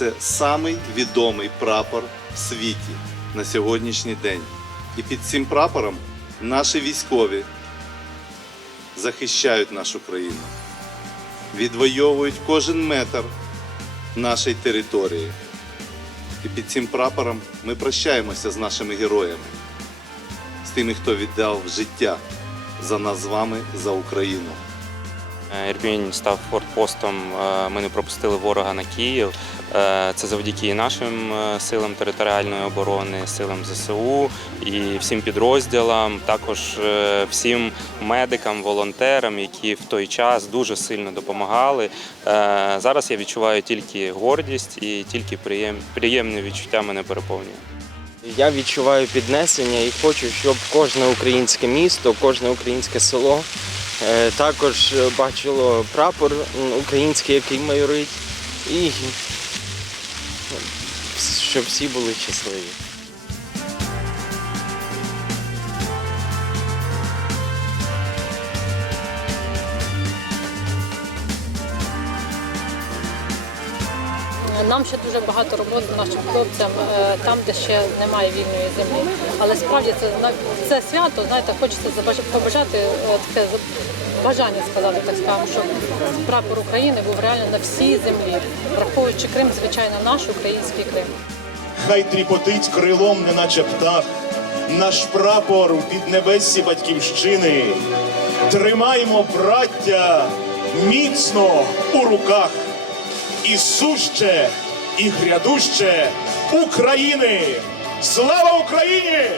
це самий відомий прапор в світі на сьогоднішній день. І під цим прапором наші військові захищають нашу країну, відвоюють кожен метр нашої території. І під цим прапором ми прощаємося з нашими героями, з тими, хто віддав життя за нас з вами, за Україну. Ірпінь став фортпостом. е, Ми не пропустили ворога на Київ. Е, Це завдяки і нашим е, силам територіальної оборони, силам ЗСУ і всім підрозділам, також всім медикам, волонтерам, які в той час дуже сильно допомагали. Зараз я відчуваю тільки гордість і тільки приємне відчуття мене переповнює. Я відчуваю піднесення і хочу, щоб кожне українське місто, кожне українське село також е, бачило прапор український, який майорить, і е, щоб всі були щасливі. Нам ще дуже багато роботи нашим хлопцям е, там, де ще немає вільної землі. Але справді це це свято, знаєте, хочеться побажати е, таке бажання сказати, так скажемо, щоб прапор України був реально на всій землі, враховуючи Крим, звичайно, наш український Крим. Хай тріпотить крилом, неначе птах, наш прапор у піднебесі батьківщини. Тримаймо, браття, міцно у руках. І суще, і грядуще України! Слава Україні!